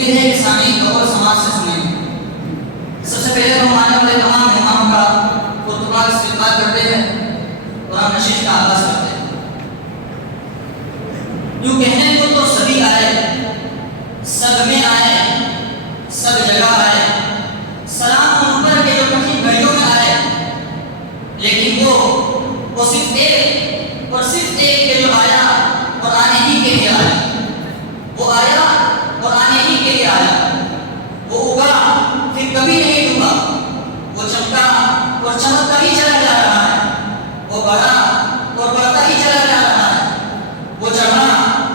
امید ہے کہ سامعین غور سماعت سے سنیں۔ سب سے پہلے ہم آنے والے تمام مہمانوں کا پرتگال استقبال کرتے ہیں اور ہم نشست کا آغاز کرتے ہیں۔ یوں کہنے کو تو سبھی آئے، سب میں آئے، سب جگہ آئے، سلام ان پر کے جو کٹھن گھڑیوں میں آئے، لیکن وہ صرف ایک اور صرف ایک کے جو آیا اور آنے ہی کے لیے آیا، وہ آیا اور آنے ہی کے لیے آیا، وہ اگا پھر کبھی نہیں ڈوبا، وہ چمکا اور چمکتا ہی چلا جا رہا ہے، وہ بڑھا اور بڑھتا ہی چلا جا رہا ہے، وہ چڑھا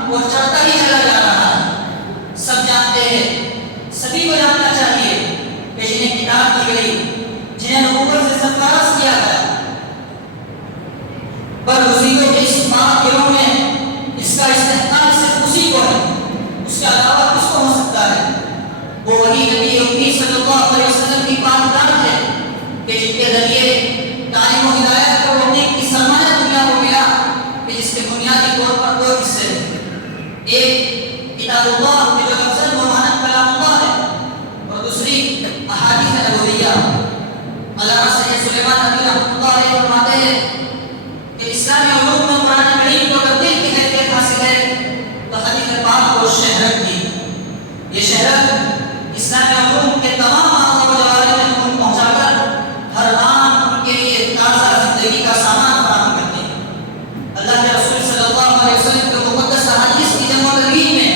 اور چڑھتا ہی چلا جا رہا ہے۔ سب جانتے ہیں، سبھی کو جاننا چاہیے کہ جنہیں کتاب دی گئی، جنہیں نبوت سے سرفراز کیا گیا، برگزیدوں کے اس ماہ گروہ میں اس کا استحقاق صرف اسی کو ہے، اس کے علاوہ کس کو ہو سکتا ہے؟ وہ وہی نبی امی صلی اللہ علیہ وسلم کی پاک دعوت ہے کہ جن کے ذریعے تعلیم و ہدایت کو روکنے کی سرمایہ دنیا کو ملا، کہ جس کے بنیادی طور پر دو حصے ہیں، ایک کتاب اللہ کہ جو لفظاً و معناً کلام اللہ ہے، اور دوسری احادیث نبویہ۔ علامہ سید سلیمان نبی رحمۃ اللہ علیہ فرماتے ہیں کہ اسلامی علوم میں قرآن کریم کو اگر دل کی حیثیت حاصل ہے تو حدیث پاک کو شہرت دی۔ یہ شہرت اسلامی علوم کے تمام معنوں کو جوارح میں خون پہنچا کر ہر آن ان کے لیے تازہ زندگی کا سامان فراہم کرتی ہے۔ اللہ کے رسول صلی اللہ علیہ وسلم کے مقدس احادیث کی جمع و ترغیب میں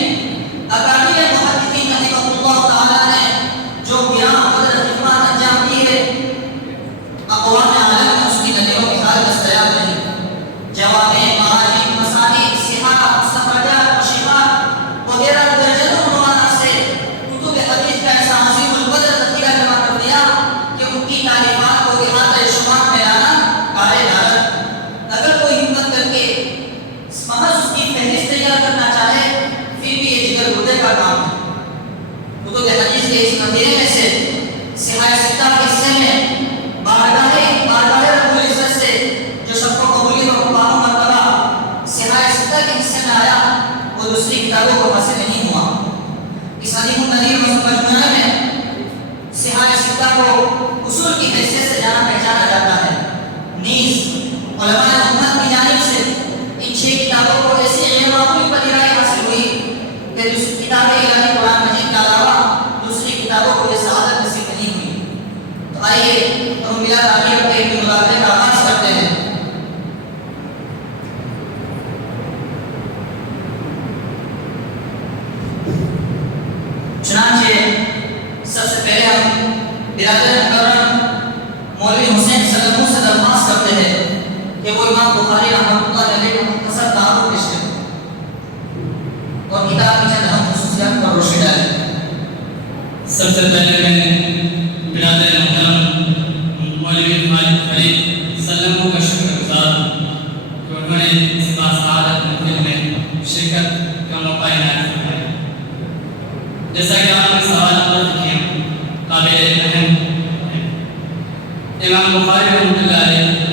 اکابر محدثین رحمہ اللہ تعالیٰ نے جو گراں قدر خدمات انجام دی ہے، اقوام عالم میں اس کی نظر و مثال دستیاب نہیں۔ جوامع، معاجم، مسانید، صحاح، مستخرجات و شفاء وغیرہ درجنوں عنوانات سے کتب حدیث کا ایسا عظیم القدر ذخیرہ جمع کر دیا کہ ان کی تعلیمات کو احاطہ شمار میں لانا کارِ دارت۔ اگر کوئی ہمت کر کے محض اس کی فہرست تیار کرنا چاہے پھر بھی یہ جگر گردے کا کام ہے۔ کتب حدیث کے اس مدینے میں سے صحاح ستہ کے حصے میں بارگاہ رب العزت سے جو سب کو قبولیت اور مقام مرتبہ صحاح ستہ کے حصے میں آیا، وہ دوسری کتابوں کو حاصل نہیں ہوا۔ اس عظیم النظیر مجموعہ میں صحاح ستہ کو اصول کی حیثیت سے جانا پہچانا جاتا ہے۔ نیز علماء امت کی جانب سے ان 6 کتابوں کو ایسی غیر معمولی پذیرائی حاصل ہوئی کہ دوسری کتاب الہی قرآن مجید کے علاوہ دوسری کتابوں کو یہ سعادت نصیب نہیں ہوئی۔ تو آئیے ہم بلا تاخیر اپنے علمی مطالعے کا آغاز کرتے ہیں۔ چنانچہ سب سے پہلے ہم برادر مکرم مولوی حسین سلموں سے درخواست کرتے ہیں کہ وہ امام بخاری رحمۃ اللہ علیہ کا مختصر تعارف پیش کریں اور کتاب کی چند اہم خصوصیات پر روشنی ڈالیں۔ سب سے پہلے میں برادر محترم مولوی بخاری سلموں کا شکر گزار ہوں کہ انہوں نے اس باسعادت محفل میں شرکت کا موقع عنایت فرمایا۔ جیسا کہ آپ نے سوال پر کیا، قابل اہم ہے۔ امام بخاری رحمۃ اللہ علیہ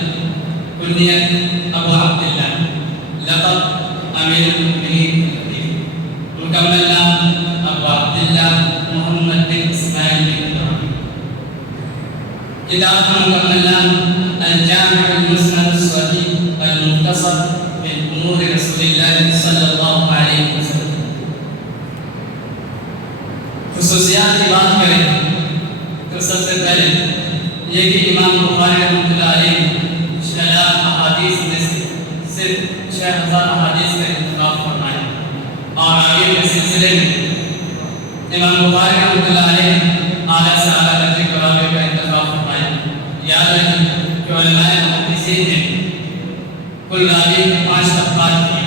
کنیت ابو عبداللہ، لقب امیر المؤمنین، مکمل نام ابو عبداللہ محمد بن اسماعیل بن ابراہیم۔ کتاب کا مکمل نام الجامع المسند الصحیح المختصر من امور رسول اللہ صلی اللہ علیہ وسلم۔ خصوصیات کی بات کریں تو سب سے پہلے یہ کہ امام بخاری رحمۃ اللہ علیہ 6,000 احادیث میں سے صرف 6,000 احادیث کا انتخاب فرمایا، اور آگے کے سلسلے میں امام بخاری رحمۃ اللہ علیہ اعلیٰ سے اعلیٰ درجے کے راوی کا انتخاب فرمایا۔ یاد رکھیں کہ علماء محدثین نے کل راوی کے 5 طبقات کیے،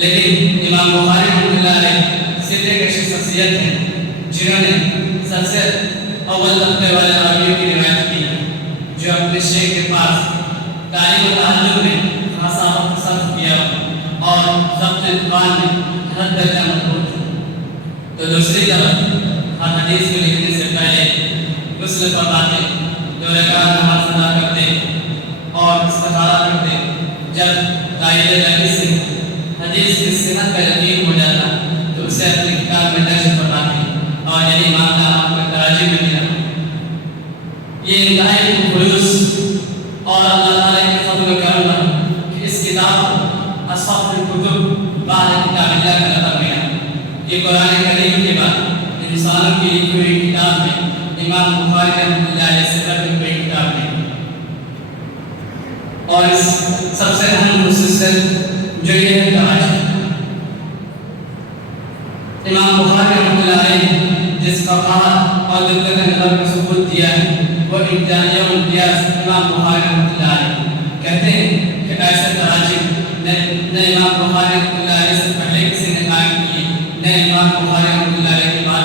لیکن امام بخاری رحمۃ اللہ علیہ صرف ایک ایسی شخصیت ہے جنہوں نے سب سے اول طبقے والے راویوں کی روایت کی، جو اپنے شیخ کے پاس تعلیم و تعلم میں خاصا وقت صرف کیا اور ضبط اتقان میں ہر درجہ مضبوط ہو۔ تو دوسری طرف ہر حدیث کو لکھنے سے پہلے غسل فرماتے، 2 رکعت نماز ادا کرتے اور استخارہ کرتے۔ جب قائل حدیث سے حدیث کی صحت کا یقین ہو جاتا تو اسے اپنی کتاب میں درج فرماتے۔ یہ انتہائی خلوص اور اللہ تعالیٰ کے فضل و کرم کا کہ اس کتاب کو اصحاب الکتب بعد کتاب اللہ کا لقب ملا۔ یہ قرآن کریم کے بعد انسانوں کی لکھی ہوئی کتاب میں امام بخاری رحمۃ اللہ علیہ سے لکھی ہوئی کتاب ہے، اور اس سب سے اہم خصوصیت جو یہ ہے تراجم۔ امام بخاری رحمۃ اللہ علیہ جس فقاہت اور دقت نظر کا ثبوت دیا ہے وہ امتیاز امام بخاری رحمۃ اللہ علیہ کہتے ہیں کہ ایسے تراجم نہ امام بخاری رحمۃ اللہ علیہ سے پہلے کسی نے قائم کیے، نہ امام بخاری رحمۃ اللہ علیہ کے بعد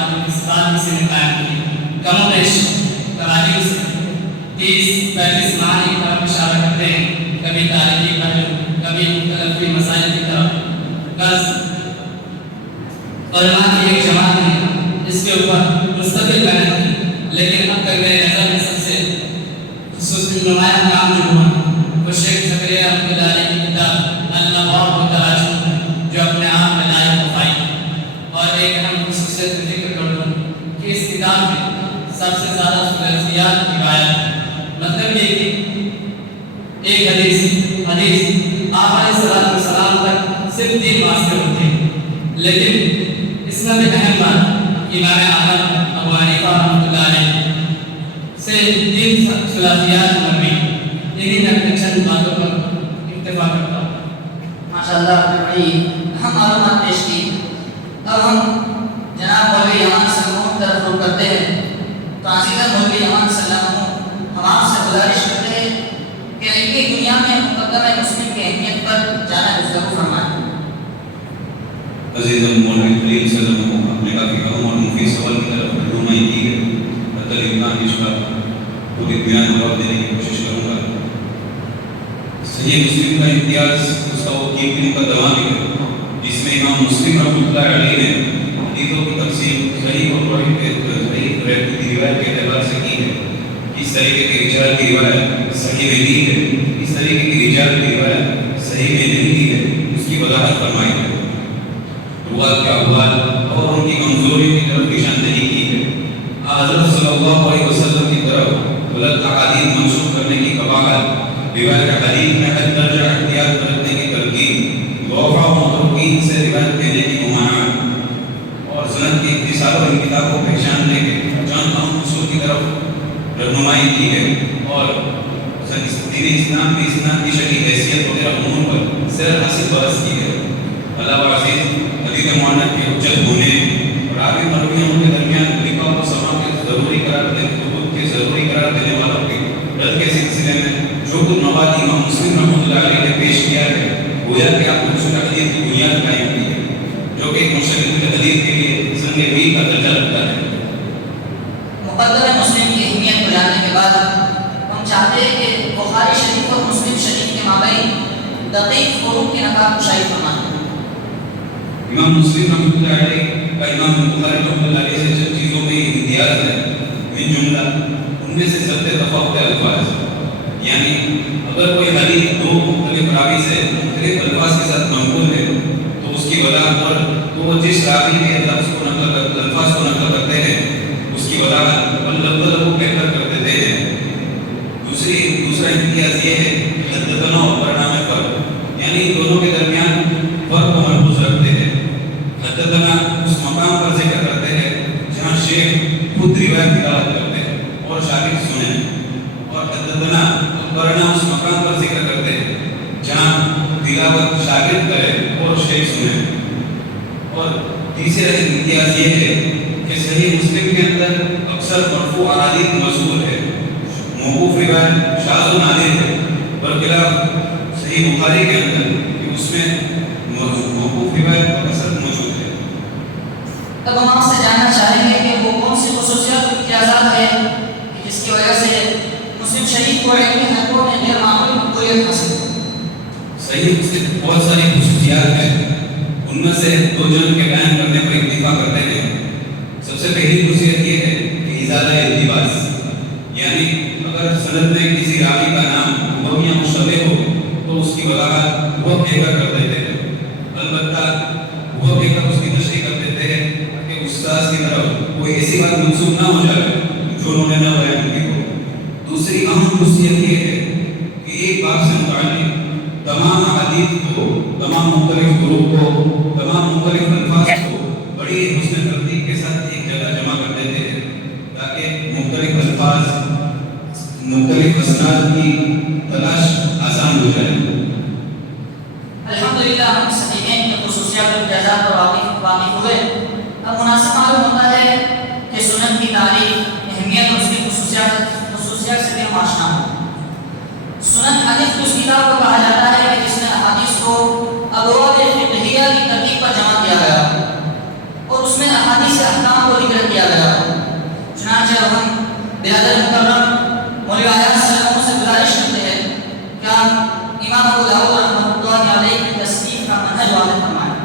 کسی نے قائم کیے۔ کم و بیش تراجم سے 30-35 معنی کی طرف اشارہ کرتے ہیں، کبھی تاریخی پہلو، کبھی مختلف مسائل کی طرف۔ بس علماء کی ایک جماعت نے اس کے اوپر مستقل محنت کی، لیکن اب تک میرے نظر میں سب سے خصوصی نمایاں کام جو ہوا وہ شیخ زکریا رحمۃ اللہ علیہ کی کتاب النواب و تراجم، جو اپنے آپ میں لائق وفائی۔ اور ایک اہم خصوصیت ذکر کر دوں کہ اس کتاب میں سب سے زیادہ ثلاثیات کی روایت، مطلب یہ کہ ایک حدیث آپ علیہ السلام تک صرف 3 واسطے ہوتے ہیں، لیکن اس میں بھی اہم بات امام اعظم ابو حنیفہ رحمۃ اللہ علیہ سے 3 ثلاثیات مروی، انہیں میں اپنے چند باتوں پر اکتفا کرتا ہوں۔ ماشاءاللہ آپ نے بڑی اہم معلومات پیش کی۔ اب ہم جناب مولوی یمان سلمان کی طرف رخ کرتے ہیں۔ تو عزیزاً مولوی یمان سلام ہم آپ سے گزارش کرتے ہیں کہ علمی دنیا میں مقدمہ مسلم کی اہمیت پر جانا گفتگو فرمائیں۔ عزیز مولوی خلیل صاحب آپ نے کافی اہم اور مفید سوال کی طرف رہنمائی کی ہے، حتی الامکان اس کا پوری بیان جواب دینے کی کوشش کروں گا۔ صحیح مسلم کا امتیاز اس کا وہ قیمتی مقدمہ بھی ہے جس میں امام مسلم رحمۃ اللہ علیہ نے حدیثوں کی تقسیم صحیح اور ضعیف کے کی روایت کے اعتبار سے کی ہے۔ اس طریقے کی رجال کی روایت صحیح میں دی ہے، اس طریقے کی رجال کی روایت صحیح میں نہیں دی ہے، اس کی وضاحت فرمائی ہے۔ روات کے احوال اور ان کی کمزوریوں کی طرف نشاندہی کی ہے۔ حضرت صلی اللہ علیہ وسلم کی طرف غلط احادیث منسوخ کرنے کی قباحت، روایت حدیث میں حد درجہ احتیاط برتنے کی تلقین، ضعفاء و متروکین سے روایت دینے کی ممانعت، اور سند کی اتصال و انقطاع کو پہچاننے کے چند اہم اصول کی طرف رہنمائی کی ہے، اور دین اسلام میں اسناد کی شرعی حیثیت وغیرہ امور پر سیر حاصل برس کی ہے۔ علاوہ ازیں حدیث معنت کے حجت ہونے اور آگے مرویوں کے درمیان لکھا و سما کے ضروری قرار دینے والوں کے رد کے سلسلے میں جو کچھ مواد امام مسلم رحمۃ اللہ علیہ نے پیش کیا ہے، گویا کہ آپ کو اصول حدیث کی بنیاد قائم کی ہے، جو کہ ایک مشترک حدیث کے لیے سنگ بی کا درجہ رکھتا ہے۔ مقدمہ مسلم کی اہمیت بجانے کے بعد ہم چاہتے ہیں کہ بخاری شریف اور مسلم شریف کے مابین دقیق فروق کی نقاب کشائی فرمائیں۔ امام مسلم رحمۃ اللہ علیہ کا امام بخاری رحمۃ اللہ علیہ سے جن چیزوں میں امتیاز ہے ان جملہ ان میں سے سب سے تفاوت الفاظ، یعنی اگر کوئی حدیث 2 مختلف راوی سے مختلف الفاظ کے ساتھ منقول ہے تو اس کی وضاحت پر تو وہ جس راوی کے الفاظ کو نقل کرتے ہیں اس کی وضاحت واللفظ کو کہہ کر دیتے ہیں۔ دوسرا امتیاز یہ ہے کہ حدثنا اور قرآن میں فرق، یعنی دونوں کے درمیان فرق کو محفوظ رکھتے ہیں۔ حدثنا اس مقام پر ذکر کرتے ہیں جہاں شیخ خود روایت تلاوت کرتے ہیں اور شاگرد سنیں، اور حدثنا قرآن اس مقام پر ذکر کرتے ہیں جہاں تلاوت شاگرد کرے اور شیخ سنیں۔ اور تیسرا امتیاز یہ ہے کہ صحیح مسلم کے اندر اکثر مرفوع احادیث مذکور ہے، موقوف روایت شاذ و نادر ہے، برخلاف صحیح بخاری کے اندر کہ اس میں موقوف روایت اکثر موجود ہے۔ تب ہم آپ سے جاننا چاہیں گے کہ وہ کون سی خصوصیات و امتیازات ہیں جس کی وجہ سے مسلم شریف کو علمی حلقوں میں غیر معمولی مقبولیت حاصل ہے۔ صحیح مسلم بہت ساری خصوصیات ہیں، ان میں سے 2 جن کے بیان کرنے پر اکتفا کرتے ہیں۔ سب سے پہلی خصوصیت یہ ہے کہ ازالہ التباس، یعنی اگر سند میں کسی راوی کا نام وہم یا مشتبہ ہو تو اس کی وضاحت وہ کہہ کر دیتے ہیں، البتہ وہ کہہ کر اس کی تشریح کر دیتے ہیں کہ استاد کی طرف کوئی ایسی بات منسوب نہ ہو جائے جو انہوں نے نہ بیان کی ہو۔ ضعیف اسناد کی تلاش آسان ہو جائے. الحمدللہ ہم صحیحین کی خصوصیات اور امتیازات پر واقف ہوئے. اب مناسب معلوم ہوتا ہے کہ سنن کی تعریف، اہمیت اور اس کی خصوصیات سے بھی ہم آشنا ہوں. سنن حدیث اس کتاب کو کہا جاتا ہے جس میں احادیث کو ابواب فقہیہ کی ترتیب پر جمع کیا گیا اور اس میں احادیث احکام کو ذکر کیا گیا. چنانچہ ہم برادر مکرم مولوی ایاز صاحب سے گزارش کرتے ہیں کہ امام ابو داؤد رحمۃ اللہ علیہ کی تصنیف کا منہج واضح فرمائیں.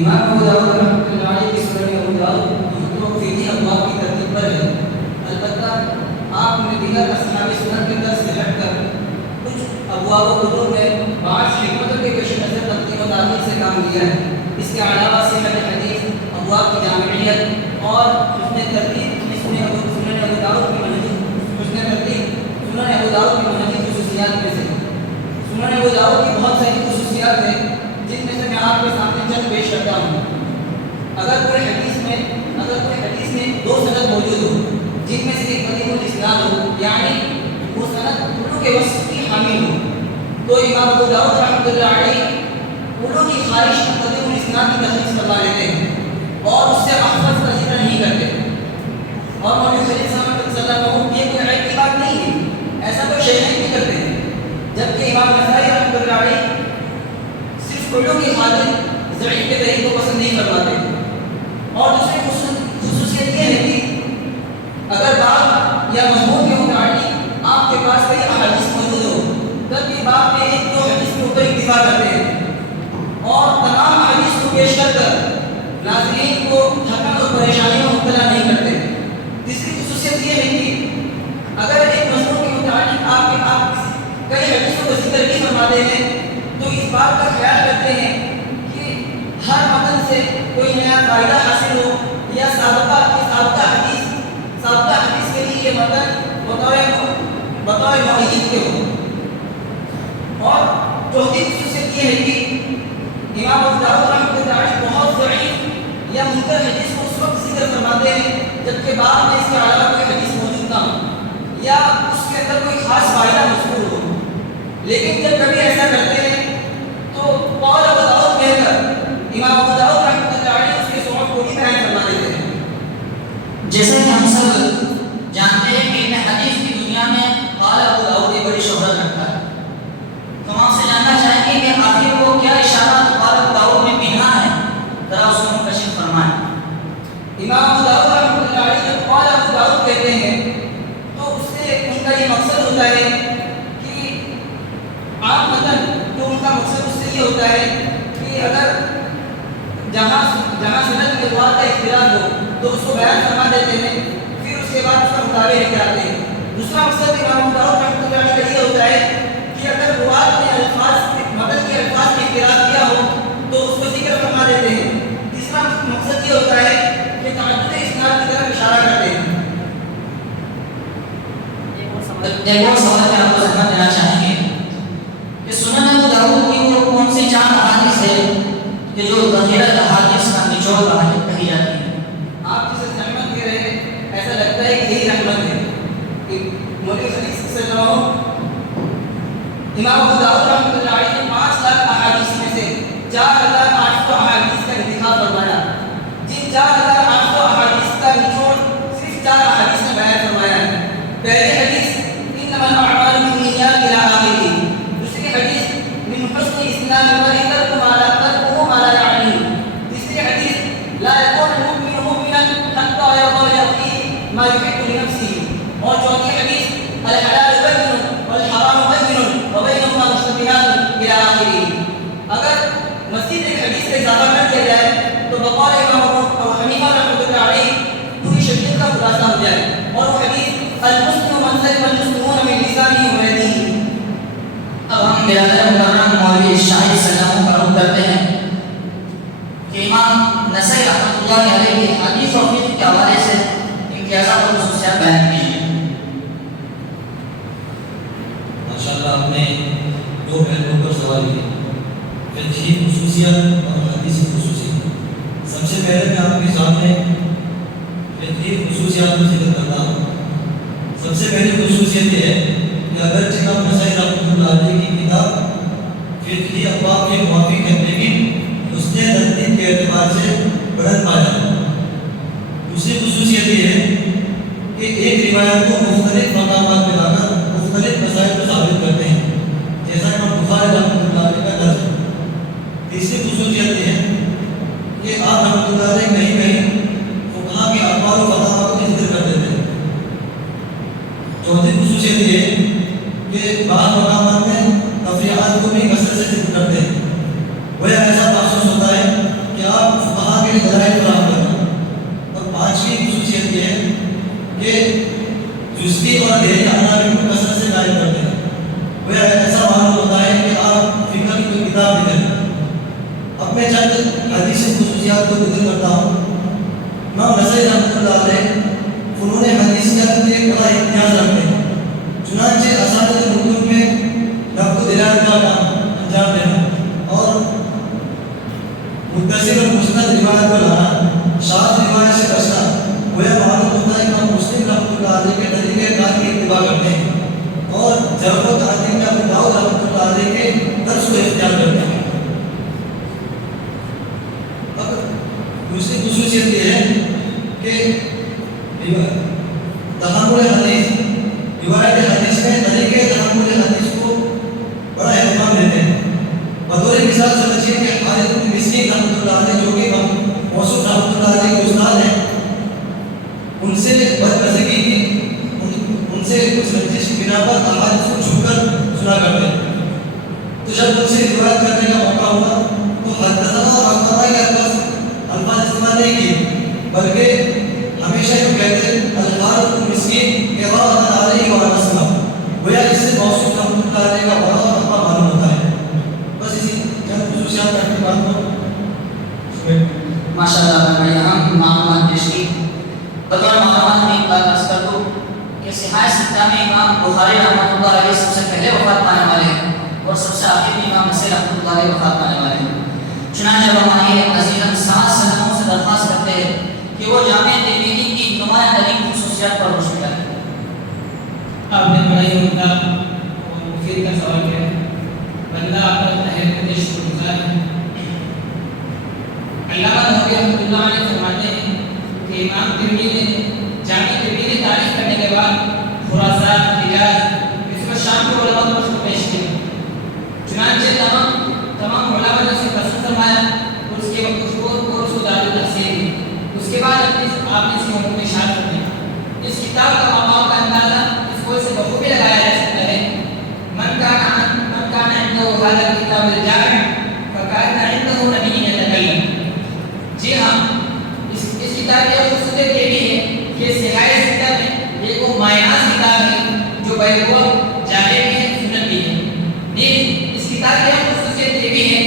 امام ابو داؤد رحمۃ اللہ علیہ کی سنن ابو داؤد مختلف فقہی ابواب کی ترتیب پر ہے. البتہ آپ نے دیگر اصحاب سنن کے اندر سے ہٹ کر کچھ ابواب و کتب میں بعض حکمتوں کے پیش نظر تقدیم و تاخیر سے کام لیا ہے. اس کے علاوہ صحت حدیث، ابواب کی جامعیت اور حسن ترتیب سنن ابو داؤد کی منہجی خصوصیات میں سے. سنن ابو داؤد کی بہت ساری خصوصیات ہیں جن میں سے میں آپ کے سامنے چند پیش کرتا ہوں. اگر کوئی حدیث میں دو سند موجود ہو جن میں سے ایک قدیم الاسناد ہو، یعنی وہ سند اردو کے وصف کی حامل ہو، تو امام ابو داؤد رحمۃ اللہ علیہ اردو کی خواہش میں قدیم الاسناد کی تخصیص کروا لیتے ہیں اور اس سے محفوظ کا ذکر نہیں کرتے. اور مولوی خلیل صاحب صلی اللہ علیہ وسلم یہ کوئی عیب کی بات نہیں ہے، ایسا کوئی شیخ نہیں کرتے ہیں. جبکہ امام نسائی رحمۃ اللہ علیہ صرف اردو کی خاطر ضعیف کے طریق کو پسند نہیں فرماتے. اور دوسری خصوصیت یہ ہے کہ اگر باب یا مضمون کے متعلق آپ کے پاس کئی احادیث موجود ہو تب بھی باب میں ایک دو حدیث کے اوپر اکتفا کرتے ہیں اور تمام احادیث کو پیش کر ناظرین کو تھکن اور پریشانی میں مبتلا نہیں کرتے. تیسری خصوصیت یہ ہے کہ اگر ایک مضمون کے متعلق آپ کئی حدیثوں کا ذکر بھی فرماتے ہیں تو اس بات کا خیال کرتے ہیں کہ ہر متن سے کوئی نیا فائدہ حاصل ہو یا سابقہ حدیث کے لیے یہ متن بطور معید کے ہو. اور چوتھی خصوصیت یہ ہے کہ امام ابو داؤد رحمۃ اللہ علیہ بہت ضعیف یا منکر حدیث کو اس وقت ذکر فرماتے ہیں جبکہ بعد میں اس کے علاوہ کوئی حدیث موجود نہ ہو یا اس کے اندر کوئی خاص فائدہ مذکور ہو. لیکن جب کبھی ایسا کرتے ہیں تو قول ابو داؤد کہہ کر امام ابو داؤد رحمۃ اللہ علیہ اس کے صحف کو بھی بیان فرما دیتے ہیں. جیسے کہ ہم سب جانتے ہیں کہ علم حدیث کی دنیا میں قال ابو داؤد ایک بڑی شہرت رکھتا ہے. تو ہم آپ سے جاننا چاہیں گے کہ آخر وہ کیا اشارہ قال ابو داؤد میں پنہا ہے، ذرا اس کو کشف فرمائیں. امام ابو داؤد رحمۃ اللہ علیہ جب قال ابو داؤد کہتے ہیں تو اس سے ان کا یہ مقصد ہوتا ہے کہ عام متن تو ان کا مقصد اس سے یہ ہوتا ہے کہ اگر جہاں سند میں روایت کا اختلاف ہو تو اس کو بیان فرما دیتے ہیں، پھر اس کے بعد اس کا مطالعہ لے کے آتے ہیں. دوسرا مقصد امام ابو داؤد رحمۃ اللہ علیہ کا یہ ہوتا ہے کہ اگر روایت میں متن کے الفاظ میں اختلاف کیا ہو تو اس کو ذکر فرما دیتے ہیں. تیسرا مقصد یہ ہوتا ہے کہ تعدد اسناد کی طرف اشارہ کرتے ہیں. ایک اور سوال میں آپ کو ذہن دینا چاہیں گے کہ سنن ابو داؤد کی وہ کون سی چار احادیث ہے کہ جو ذخیرہ احادیث کا نچوڑ کہی جاتی ہے؟ آپ جسے رحمت کہہ رہے ہیں ایسا لگتا ہے کہ یہی رحمت ہے کہ مولوی خلیل صلی اللہ علیہ وسلم امام ابو داؤد رحمۃ اللہ علیہ نے 5 لاکھ احادیث میں سے 4800 احادیث کا انتخاب فرمایا. جن 4800 احادیث کا نچوڑ صرف 4 احادیث میں بیان فرمایا ہے. پہلی حدیث انما الاعمال بالنیات الى اخره. دوسری حدیث من حسن اسلام المرء تركه ما لا يعنيه. تیسری حدیث لا يكون المؤمن مؤمنا حتى يرضى لأخيه ما يحب لنفسه. اور چوتھی حدیث الحلال بين والحرام بين وبينهما مشتبهات الى اخره. اگر مزید ایک حدیث کا اضافہ کر دیا جائے تو بقول امام ابو حنیفہ رحمۃ اللہ علیہ پوری شریعت کا خلاصہ ہو جائے. اور وہ حدیث المسلم من سلم المسلمون من لسانه ويده. اب ہم برادر مکرم مولوی شاہد سلام کا رخ کرتے ہیں کہ امام نسائی رحمۃ اللہ علیہ کی حدیث اور فقہ کے حوالے سے امتیازات اور خصوصیات بیان کیجیے. ماشاءاللہ آپ نے 2 پہلوؤں پر سوال کیا، فقہی خصوصیات اور حدیثی خصوصیات. سب سے پہلے میں آپ کے سامنے فقہی خصوصیات کا ذکر کرتا ہوں. سب سے سے پہلی خصوصیت یہ ہے کہ اگرچہ امام نسائی رحمۃ اللہ علیہ کی کتاب فقہی ابواب کے موافق ہے، لیکن اس نے ترتیب کے اعتبار سے بڑھن پایا۔ دوسری خصوصیت یہ ہے کہ ایک روایت کو مختلف مقامات پہ لا کر مختلف مسائل کو ثابت کرتے ہیں، جیسا کہ امام بخاری رحمۃ اللہ علیہ کا درج ہے۔ تیسری خصوصیت یہ ہے کہ آپ رحمۃ اللہ علیہ کہیں کہیں فقہا کے اقوال و فتاویٰ کو ذکر کر دیتے ہیں۔ چوتھی خصوصیت یہ ہے کہ بعض مقامات میں تفریحات کو بھی کثرت سے ذکر کرتے ہیں۔ وہ ایسا محسوس ہوتا ہے کہ آپ فقہا کے لیے دلائل فراہم کرتے ہیں۔ اور پانچویں خصوصیت یہ ہے کہ جزوی اور دہری عناوین کو کثرت سے قائم کرتے ہیں۔ وہ ایسا معلوم ہوتا ہے کہ آپ فقہ کی کوئی کتاب لکھیں۔ اب میں چند حدیثی خصوصیات کو ذکر کرتا ہوں۔ امام نسائی رحمۃ اللہ علیہ فنون حدیثیات میں ایک بڑا امتیاز رکھتے ہیں، چنانچہ اساتذہ اردو میں نقد و دلالت کا کام انجام دینا اور متصل اور مسند روایت کو لانا، شاذ روایت سے بچنا، وہ معلوم ہوتا ہے کہ ہم مسلم رحمۃ اللہ علیہ کے طریقۂ کار کی اتباع کرتے ہیں اور جرح و تعدیل میں ابو داؤد رحمۃ اللہ علیہ کے درس کو اختیار کرتے ہیں۔ اب دوسری خصوصیت یہ ہے کہ تحمل حدیث، روایت حدیث میں طریقۂ تحمل حدیث کو بڑا اہتمام دیتے ہیں۔ بطور مثال سمجھیے کہ حارث بن مسکین رحمۃ اللہ علیہ جو کہ موصوف رحمۃ اللہ علیہ کے استاد ہیں، ان سے بدمزگی کی، ان سے کچھ رنجش کی بنا پر احادیث کو چھپ کر سنا کرتے ہیں۔ تو جب ان سے روایت کرنے کا موقع ہوا تو حدثنا اور اخبرنا کے الفاظ استعمال نہیں کیے، بلکہ ہمیشہ جو کہتے ہیں الحارث بن مسکین قراءۃ علیہ وعلى السلام، گویا اس سے موصوف رحمۃ اللہ علیہ کا بڑا اور اپنا معلوم ہوتا ہے۔ بس اسی چند خصوصیات کا بات کو ماشاء اللہ بڑی اہم معلومات پیش کی۔ بطور معلومات میں ایک بات عرض کر دوں کہ صحاح ستہ میں امام بخاری رحمۃ اللہ علیہ سب سے پہلے وفات پانے والے ہیں اور سب سے آخر میں امام نسائی رحمۃ اللہ علیہ وفات پانے والے ہیں۔ چنانچہ ہماری عزیزاً سات سلموں سے درخواست کرتے ہیں کہ وہ جامع ترمذی کی نمایاں ترین خصوصیات پر روشنی ڈالیں۔ آپ نے بڑا ہی عمدہ اور مفید کا سوال کیا ہے۔ بندہ آپ کا تہہ دل سے شکر گزار ہے۔ علامہ ذہبی رحمۃ اللہ علیہ فرماتے ہیں کہ امام ترمذی نے جامع ترمذی تعریف کرنے کے بعد خراسان، حجاز، مصر و شام کے علماء کو اس کو پیش کیا۔ چنانچہ تمام علماء نے اسے پسند فرمایا اور اس کے وقت اس کو دار تحصیل دی۔ اس کے بعد آپ نے اس کے حکم اشارہ کر دیا۔ اس کتاب کا مقام کا اندازہ اس کو سے بخوبی لگایا جا سکتا ہے۔ من کان عنده هذا الكتاب الجامع فكان عنده نبي يتكلم۔ جی ہاں، اس کتاب کی خصوصیت یہ بھی ہے کہ صحاح ستہ میں ایک وہ مائناز کتاب ہے جو بیروا جامع بھی ہے، سنن بھی ہے۔ نیز اس کتاب کی خصوصیت یہ بھی ہے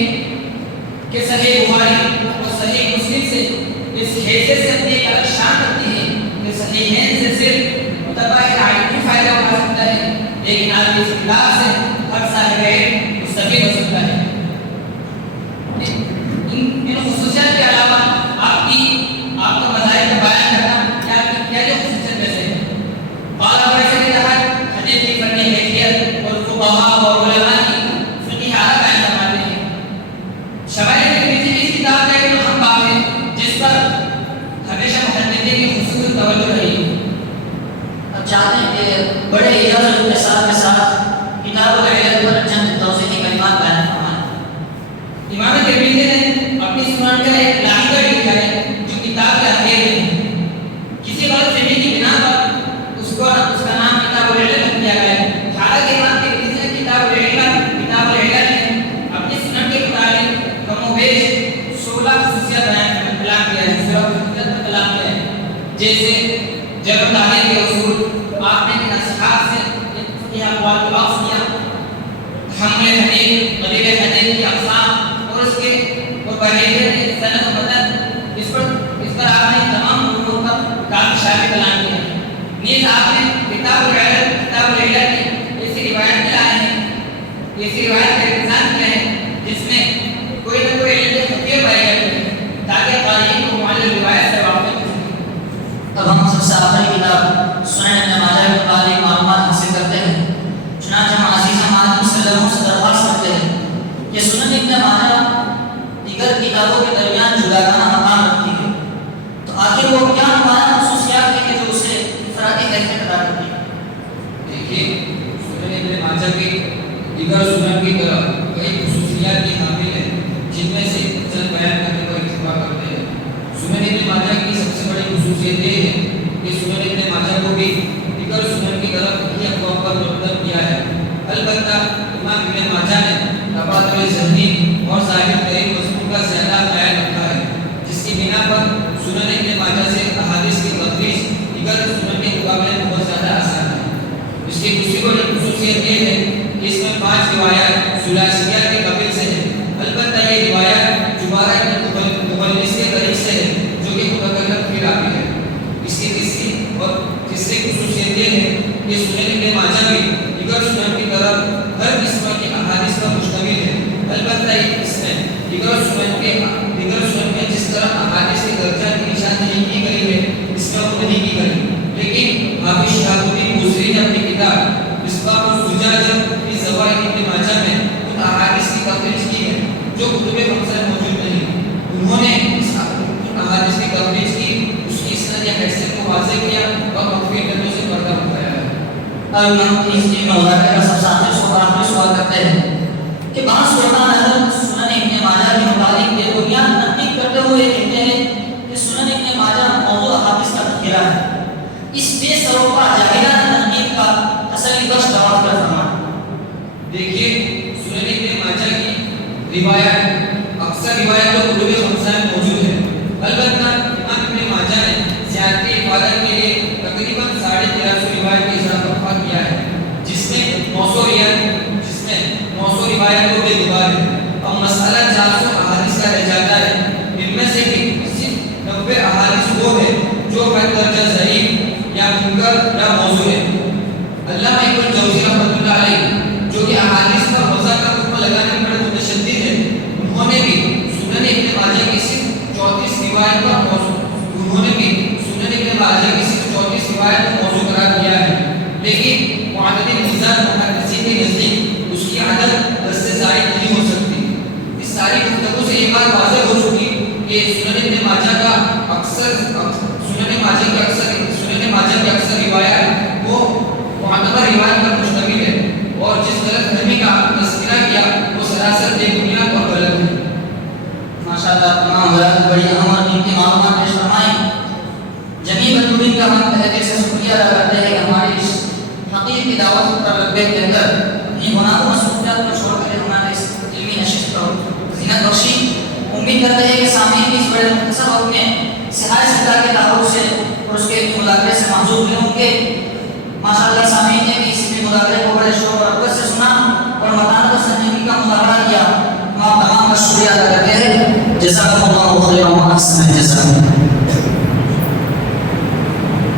کہ صحیح بخاری اور صحیح مسلم سے اس حیثیت سے اپنی ایک الگ شان رکھتی ہے کہ صحیحین سے صرف متبادل عائدی فائدہ اٹھا سکتا ہے، لیکن آپ کی اس کتاب سے ہر صاحب علم مستفید ہو سکتا ہے۔ ان خصوصیات کے علاوہ آپ کا مذاہب کا بیان کرنا کیا جو خصوصیت میں سے ہے؟ قال ویسے کہ حدیث کی فنی حیثیت اور فقہاء اور علماء کی فقہی حالت بیان فرماتے ہیں۔ شمائل ترمذی کی اس کتاب کا ایک اہم باب ہے جس پر ہمیشہ محدثین کی خصوصی توجہ رہی ہے۔ اب چاہتے ہیں کہ بڑے اعجاز کے ساتھ کتاب العلل پر چند توضیحی کلمات بیان فرمائیں۔ امام ترمذی نے اپنی سنن کا ایک لاحقہ لکھا ہے جو کتاب کے آخر میں ہے۔ کسی غلط فہمی کی بنا پر اس کا نام کتاب العلل رکھ دیا گیا ہے، حالانکہ امام ترمذی نے کتاب العلل میں اپنی سنن کے مطابق کم و بیش 16 خصوصیات بیان کلام کیا ہے، جیسے جرح تعدیل کے اصول، آپ نے ان اصحاب سے فقہی اقوال کو واضح کیا، حمل حدیث، غریب حدیث کی اقسام اور اس کے پرہیزیت سند و متن، اس پر آپ نے تمام امور پر کافی شافی کلام کیا ہے۔ نیز آپ نے کتاب العلل میں ایسی روایت لائے ہیں، ایسی روایت کا انتظام کیا ہے جس میں کوئی نہ کوئی علم فقیر پائی جاتی ہے تاکہ قارئین کو معلوم روایت سے واقف ہو سکے۔ اب ہم سب سے آخری کتاب سنن ابن ماجہ کے بارے میں دیگر سنن کی طرح کئی خصوصیات کی حامل ہے جن میں سے چند بیان کرنے پر اتفاق کرتے ہیں۔ سنن ابن ماجہ کی سب سے بڑی خصوصیت یہ ہے کہ سنن ابن ماجہ کو بھی دیگر سنن کی طرف ہی اقوام پر مرتب کیا ہے۔ البتہ امام ابن ماجہ نے تبادل ذہنی اور ظاہر ترین مضمون کا زیادہ خیال رکھا ہے، جس کی بنا پر سنن ابن ماجہ سے احادیث کی تدریس دیگر سنن کے مقابلے میں بہت زیادہ آسان ہے۔ اس کی دوسری بڑی خصوصیت یہ ہے کہ اس میں 5 روایات ثلاثیہ کے قبیل سے ہیں۔ البتہ یہ روایات جبارہ ابن مغلس کے طریق سے ہے جو کہ متکلم کی راوی ہے۔ اس کی تیسری خصوصیت یہ ہے کہ سنن ابن ماجہ بھی دیگر سنن کی طرف ہر قسم کی احادیث پر مشتمل ہے۔ البتہ اس میں دیگر سنن میں جس طرح احادیث کے درجات کی نشاندہی کی گئی ہے اس میں وہ نہیں کی گئی، لیکن حافظ شہاب الدین بصری نے اپنی کتاب مصباح الزجاج فی زوائد ابن ماجہ میں ان احادیث کی تخریج کی ہے جو کتب خمسہ میں موجود نہیں۔ انہوں نے ان احادیث کی تخریج کی، اس کی اسناد یا حیثیت کو واضح کیا اور مخفی علتوں سے پردہ اٹھایا ہے۔ اب ہم اس دن مذاکرے کا سب ساتھی آخری سوال کرتے ہیں کہ بعض علماء حضرت سنن ابن ماجہ کے متعلق یہ بنیاد تنقید کرتے ہوئے کہتے ہیں کہ سنن ابن ماجہ موضوع احادیث کا تذکرہ ہے۔ اس بے سروپا جاہلانہ تنقید کا تسلی بخش جواب کا فرمان۔ دیکھیے سنن ابن ماجہ کی روایات اکثر روایات تو کتب خمسہ میں موجود ہے، البتہ امام ابن ماجہ نے زیادتی حفاظت کے لیے تقریباً 1350 روایت کا اضافہ کیا ہے، جس میں 900 روایت کو بے گزار ہے اور مسئلہ 400 احادیث کا رہ جاتا ہے۔ ان میں سے صرف 90 احادیث وہ ہے جو بد درجہ ضعیف یا منکر یا موضوع ہے۔ علامہ ابن الجوزی رحمۃ اللہ علیہ جو کہ احادیث پر وضع کا حکم لگانے میں متشدد ہے، انہوں نے بھی سنن ابن ماجہ کی صرف 34 روایت کو موضوع قرار دیا ہے، لیکن معتدل مزاج محدثین کے نزدیک اس کی عدد 10 سے زائد نہیں ہو سکتی۔ اس ساری گفتگو سے یہ بات واضح ہو چکی کہ سنن ابن ماجہ کی اکثر روایات وہ معتبر روایت پر مشتمل ہے اور جس غلط فہمی کا تذکرہ کیا وہ سراسر بے بنیاد اور غلط ہے۔ ماشاءاللہ تمام حضرات بڑی اہم اور قیمتی معلومات پیش فرمائیں۔ جمیع بندوبین کا ہم تہہ دل سے شکریہ ادا کرتے ہیں کہ ہماری اس حقیق کی دعوت پر لبے کے اندر یہ گناہوں مصروفیات کو چھوڑ کر ہمارے اس علمی نشست پر زینت بخشی۔ امید کرتے ہیں کہ سامعین بھی اس بڑے مختصر وقت میں صحائے سرکار کے تعارف سے اور اس کے مذاکرے سے محظوظ ہوئے ہوں گے۔ ماشاءاللہ سامعین نے بھی اس مذاکرے کو بڑے شوق اور رغبت سے سنا اور متانت و سنجیدگی کا مظاہرہ کیا۔ ہم آپ تمام کا شکریہ ادا کرتے ہیں۔ جزاکم اللہ خیرا و احسن الجزاء۔